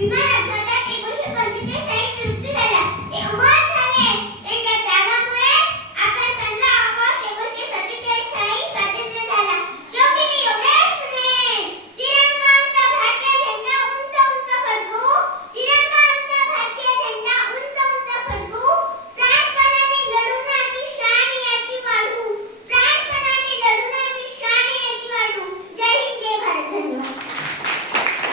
Nerede?